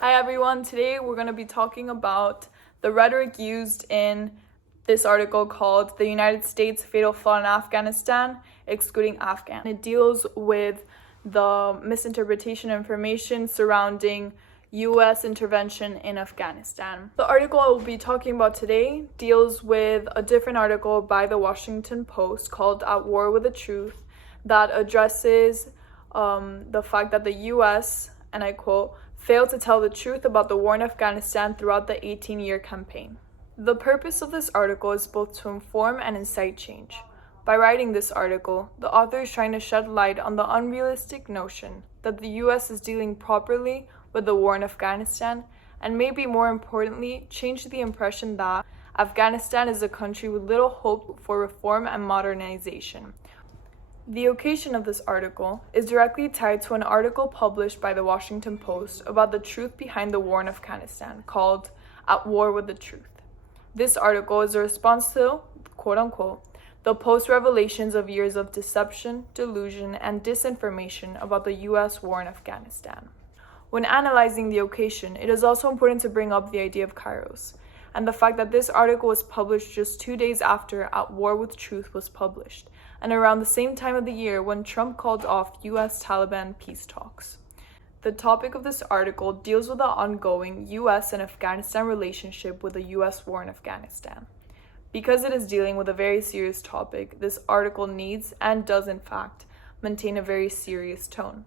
Hi everyone, today we're going to be talking about the rhetoric used in this article called The United States Fatal Flaw in Afghanistan, Excluding Afghan. It deals with the misinterpretation information surrounding U.S. intervention in Afghanistan. The article I will be talking about today deals with a different article by the Washington Post called At War with the Truth that addresses the fact that the U.S., and I quote, failed to tell the truth about the war in Afghanistan throughout the 18-year campaign. The purpose of this article is both to inform and incite change. By writing this article, the author is trying to shed light on the unrealistic notion that the U.S. is dealing properly with the war in Afghanistan, and maybe more importantly, change the impression that Afghanistan is a country with little hope for reform and modernization. The occasion of this article is directly tied to an article published by the Washington Post about the truth behind the war in Afghanistan, called At War with the Truth. This article is a response to, quote-unquote, the post-revelations of years of deception, delusion, and disinformation about the U.S. war in Afghanistan. When analyzing the occasion, it is also important to bring up the idea of Kairos, and the fact that this article was published just 2 days after At War with Truth was published, and around the same time of the year when Trump called off U.S.-Taliban peace talks. The topic of this article deals with the ongoing U.S. and Afghanistan relationship with the U.S. war in Afghanistan. Because it is dealing with a very serious topic, this article needs, and does in fact, maintain a very serious tone.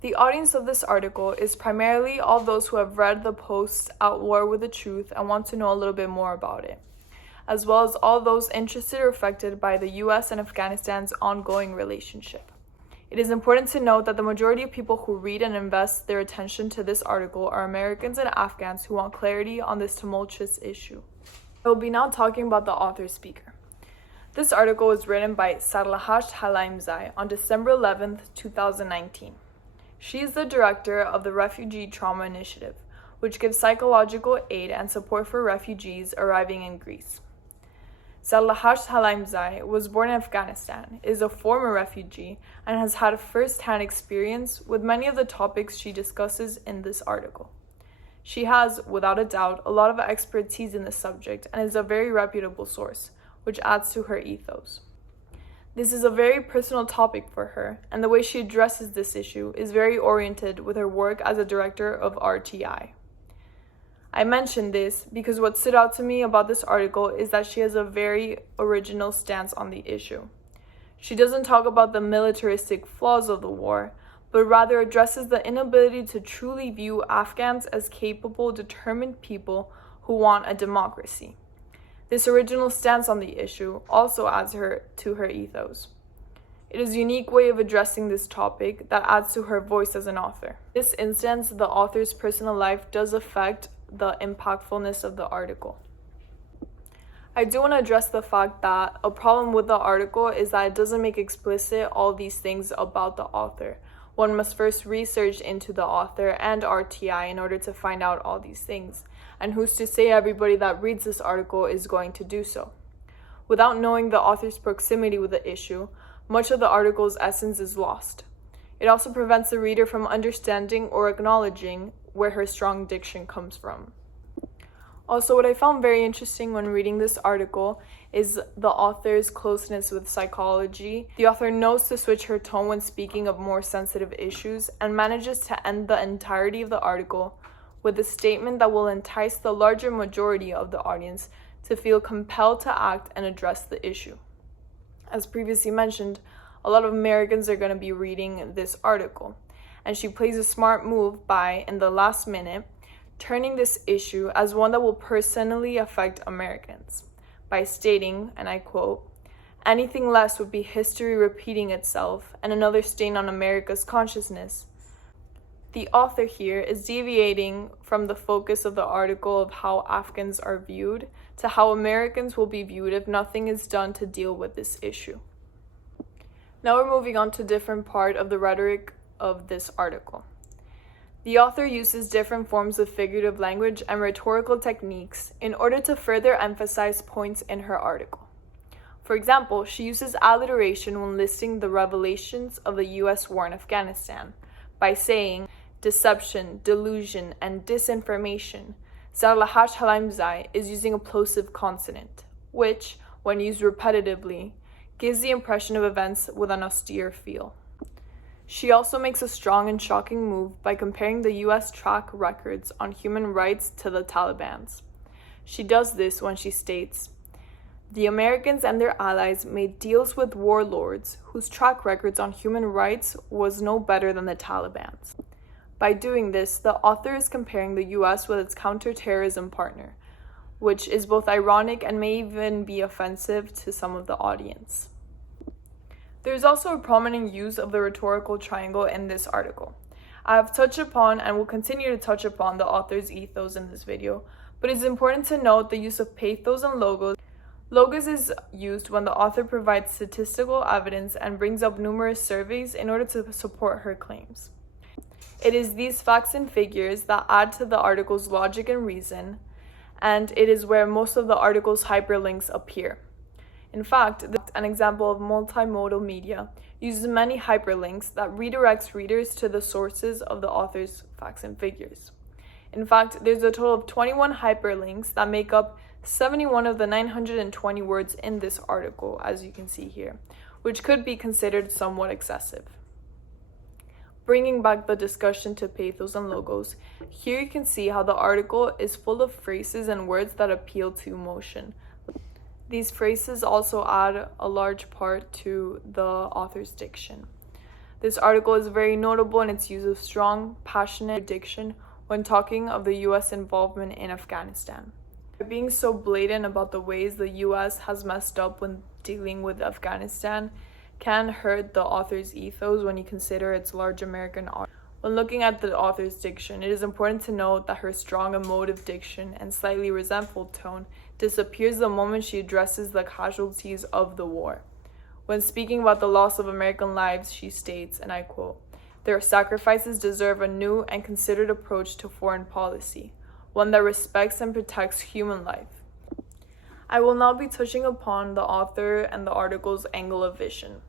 The audience of this article is primarily all those who have read the post At War with the Truth and want to know a little bit more about it, as well as all those interested or affected by the U.S. and Afghanistan's ongoing relationship. It is important to note that the majority of people who read and invest their attention to this article are Americans and Afghans who want clarity on this tumultuous issue. I will be now talking about the author's speaker. This article was written by Sarlahash Halaimzai on December 11, 2019. She is the director of the Refugee Trauma Initiative, which gives psychological aid and support for refugees arriving in Greece. Sarlahash Halaimzai was born in Afghanistan, is a former refugee, and has had first-hand experience with many of the topics she discusses in this article. She has, without a doubt, a lot of expertise in this subject and is a very reputable source, which adds to her ethos. This is a very personal topic for her, and the way she addresses this issue is very oriented with her work as a director of RTI. I mention this because what stood out to me about this article is that she has a very original stance on the issue. She doesn't talk about the militaristic flaws of the war, but rather addresses the inability to truly view Afghans as capable, determined people who want a democracy. This original stance on the issue also adds to her ethos. It is a unique way of addressing this topic that adds to her voice as an author. In this instance, the author's personal life does affect the impactfulness of the article. I do want to address the fact that a problem with the article is that it doesn't make explicit all these things about the author. One must first research into the author and RTI in order to find out all these things. And who's to say everybody that reads this article is going to do so? Without knowing the author's proximity with the issue, much of the article's essence is lost. It also prevents the reader from understanding or acknowledging where her strong diction comes from. Also, what I found very interesting when reading this article is the author's closeness with psychology. The author knows to switch her tone when speaking of more sensitive issues and manages to end the entirety of the article with a statement that will entice the larger majority of the audience to feel compelled to act and address the issue. As previously mentioned, a lot of Americans are going to be reading this article, and she plays a smart move by, in the last minute, turning this issue as one that will personally affect Americans by stating, and I quote, "Anything less would be history repeating itself and another stain on America's consciousness." The author here is deviating from the focus of the article of how Afghans are viewed to how Americans will be viewed if nothing is done to deal with this issue. Now we're moving on to a different part of the rhetoric of this article. The author uses different forms of figurative language and rhetorical techniques in order to further emphasize points in her article. For example, she uses alliteration when listing the revelations of the U.S. war in Afghanistan by saying, deception, delusion, and disinformation, Sarlahash Halimzai is using a plosive consonant, which, when used repetitively, gives the impression of events with an austere feel. She also makes a strong and shocking move by comparing the US track records on human rights to the Taliban's. She does this when she states, "The Americans and their allies made deals with warlords whose track records on human rights was no better than the Taliban's." By doing this, the author is comparing the US with its counterterrorism partner, which is both ironic and may even be offensive to some of the audience. There is also a prominent use of the rhetorical triangle in this article. I have touched upon and will continue to touch upon the author's ethos in this video, but it is important to note the use of pathos and logos. Logos is used when the author provides statistical evidence and brings up numerous surveys in order to support her claims. It is these facts and figures that add to the article's logic and reason, and it is where most of the article's hyperlinks appear. In fact, an example of multimodal media uses many hyperlinks that redirects readers to the sources of the author's facts and figures. In fact, there's a total of 21 hyperlinks that make up 71 of the 920 words in this article, as you can see here, which could be considered somewhat excessive. Bringing back the discussion to pathos and logos, here you can see how the article is full of phrases and words that appeal to emotion. These phrases also add a large part to the author's diction. This article is very notable in its use of strong, passionate diction when talking of the US involvement in Afghanistan. By being so blatant about the ways the US has messed up when dealing with Afghanistan can hurt the author's ethos when you consider its large American audience. When looking at the author's diction, it is important to note that her strong emotive diction and slightly resentful tone disappears the moment she addresses the casualties of the war. When speaking about the loss of American lives, she states, and I quote, "Their sacrifices deserve a new and considered approach to foreign policy, one that respects and protects human life." I will now be touching upon the author and the article's angle of vision.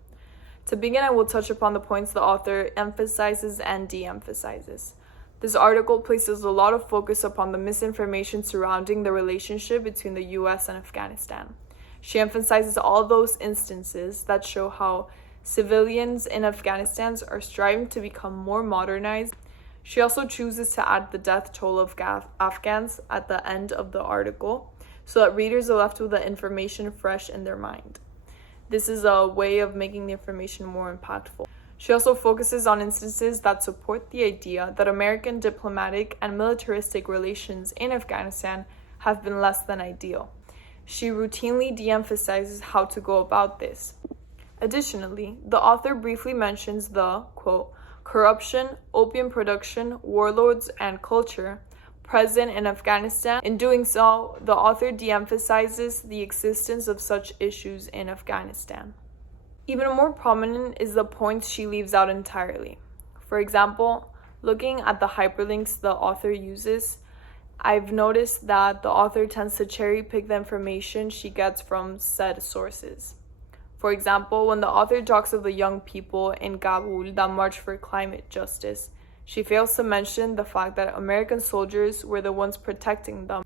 To begin, I will touch upon the points the author emphasizes and de-emphasizes. This article places a lot of focus upon the misinformation surrounding the relationship between the US and Afghanistan. She emphasizes all those instances that show how civilians in Afghanistan are striving to become more modernized. She also chooses to add the death toll of Afghans at the end of the article so that readers are left with the information fresh in their mind. This is a way of making the information more impactful. She also focuses on instances that support the idea that American diplomatic and militaristic relations in Afghanistan have been less than ideal. She routinely de-emphasizes how to go about this. Additionally, the author briefly mentions the, quote, "corruption, opium production, warlords, and culture present in Afghanistan." In doing so, the author de-emphasizes the existence of such issues in Afghanistan. Even more prominent is the points she leaves out entirely. For example, looking at the hyperlinks the author uses, I've noticed that the author tends to cherry pick the information she gets from said sources. For example, when the author talks of the young people in Kabul that marched for climate justice, she fails to mention the fact that American soldiers were the ones protecting them.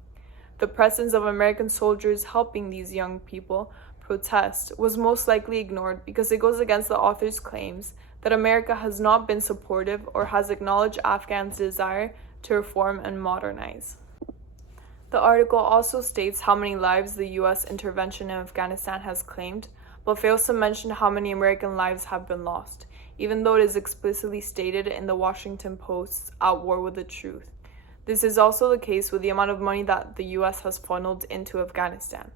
The presence of American soldiers helping these young people protest was most likely ignored because it goes against the author's claims that America has not been supportive or has acknowledged Afghans' desire to reform and modernize. The article also states how many lives the US intervention in Afghanistan has claimed, but fails to mention how many American lives have been lost, even though it is explicitly stated in the Washington Post's At War with the Truth. This is also the case with the amount of money that the US has funneled into Afghanistan.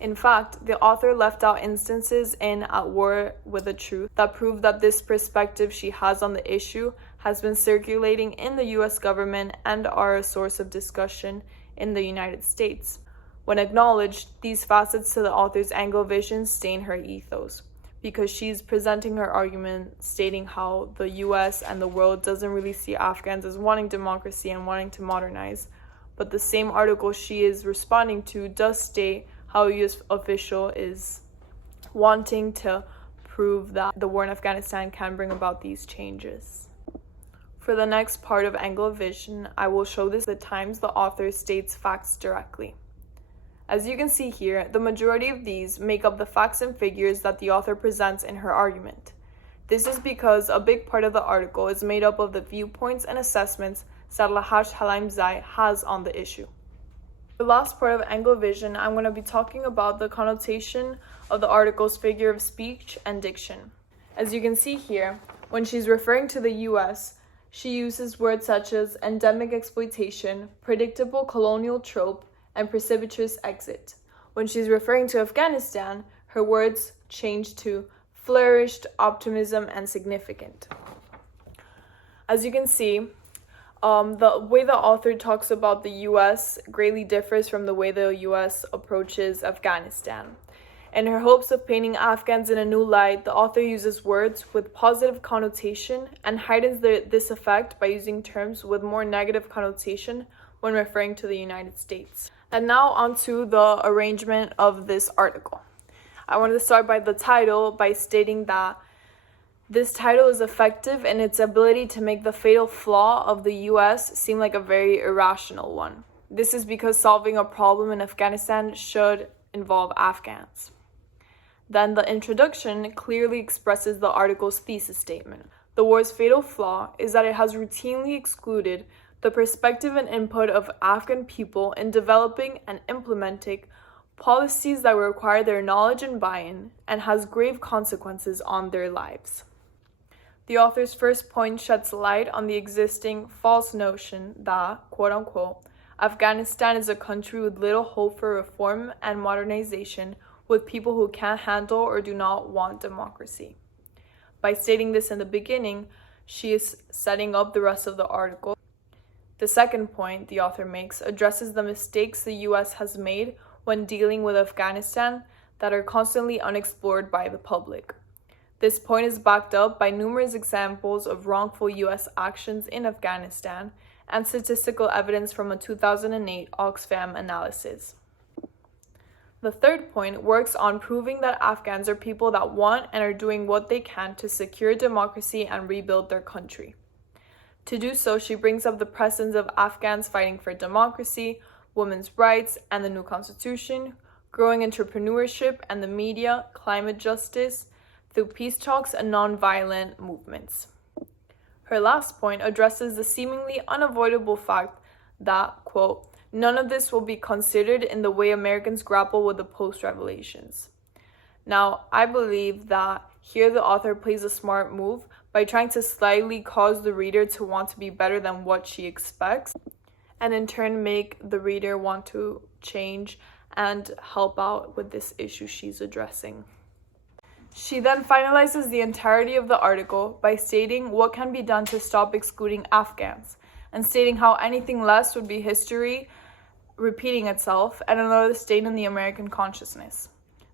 In fact, the author left out instances in At War with the Truth that prove that this perspective she has on the issue has been circulating in the US government and are a source of discussion in the United States. When acknowledged, these facets to the author's angle vision stain her ethos, because she's presenting her argument stating how the US and the world doesn't really see Afghans as wanting democracy and wanting to modernize, but the same article she is responding to does state how a US official is wanting to prove that the war in Afghanistan can bring about these changes. For the next part of Angle of Vision, I will show the times the author states facts directly. As you can see here, the majority of these make up the facts and figures that the author presents in her argument. This is because a big part of the article is made up of the viewpoints and assessments Sarlahash Halaimzai has on the issue. The last part of Angle of Vision, I'm going to be talking about the connotation of the article's figure of speech and diction. As you can see here, when she's referring to the US, she uses words such as endemic exploitation, predictable colonial trope, and precipitous exit. When she's referring to Afghanistan, her words change to flourished, optimism, and significant. As you can see, the way the author talks about the US greatly differs from the way the US approaches Afghanistan. In her hopes of painting Afghans in a new light, the author uses words with positive connotation and heightens this effect by using terms with more negative connotation when referring to the United States. And now onto the arrangement of this article. I wanted to start by the title by stating that this title is effective in its ability to make the fatal flaw of the US seem like a very irrational one. This is because solving a problem in Afghanistan should involve Afghans. Then the introduction clearly expresses the article's thesis statement. The war's fatal flaw is that it has routinely excluded the perspective and input of Afghan people in developing and implementing policies that require their knowledge and buy-in and has grave consequences on their lives. The author's first point sheds light on the existing false notion that, quote-unquote, Afghanistan is a country with little hope for reform and modernization, with people who can't handle or do not want democracy. By stating this in the beginning, she is setting up the rest of the article. The second point the author makes addresses the mistakes the US has made when dealing with Afghanistan that are constantly unexplored by the public. This point is backed up by numerous examples of wrongful US actions in Afghanistan and statistical evidence from a 2008 Oxfam analysis. The third point works on proving that Afghans are people that want and are doing what they can to secure democracy and rebuild their country. To do so, she brings up the presence of Afghans fighting for democracy, women's rights, and the new constitution, growing entrepreneurship and the media, climate justice, through peace talks and nonviolent movements. Her last point addresses the seemingly unavoidable fact that, quote, none of this will be considered in the way Americans grapple with the post-revelations. Now, I believe that here the author plays a smart move by trying to slightly cause the reader to want to be better than what she expects, and in turn make the reader want to change and help out with this issue she's addressing. She then finalizes the entirety of the article by stating what can be done to stop excluding Afghans, and stating how anything less would be history repeating itself and another stain in the American consciousness.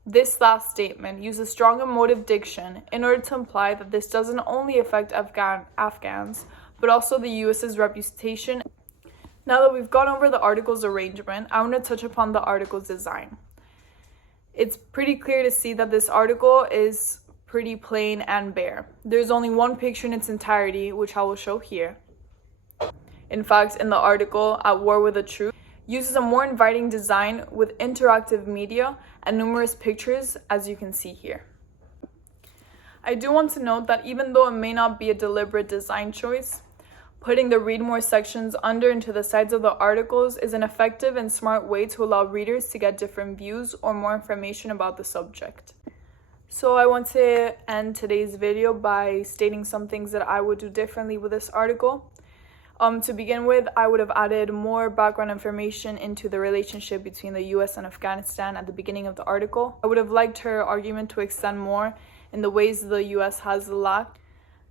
This last statement uses strong emotive diction in order to imply that this doesn't only affect Afghans, but also the US's reputation. Now that we've gone over the article's arrangement, I want to touch upon the article's design. It's pretty clear to see that this article is pretty plain and bare. There's only one picture in its entirety, which I will show here. In fact, in the article, At War with the Truth, uses a more inviting design with interactive media and numerous pictures, as you can see here. I do want to note that even though it may not be a deliberate design choice, putting the read more sections under into the sides of the articles is an effective and smart way to allow readers to get different views or more information about the subject. So I want to end today's video by stating some things that I would do differently with this article. To begin with, I would have added more background information into the relationship between the US and Afghanistan at the beginning of the article. I would have liked her argument to extend more in the ways the US has lacked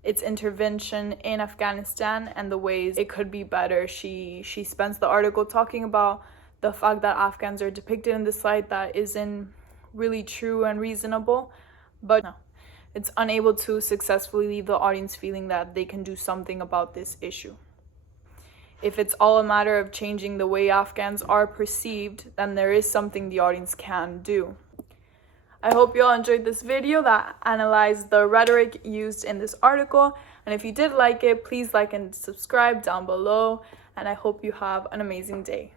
its intervention in Afghanistan and the ways it could be better. She spends the article talking about the fact that Afghans are depicted in this light that isn't really true and reasonable, but no, it's unable to successfully leave the audience feeling that they can do something about this issue. If it's all a matter of changing the way Afghans are perceived, then there is something the audience can do. I hope you all enjoyed this video that analyzed the rhetoric used in this article, And if you did like it, please like and subscribe down below. And I hope you have an amazing day.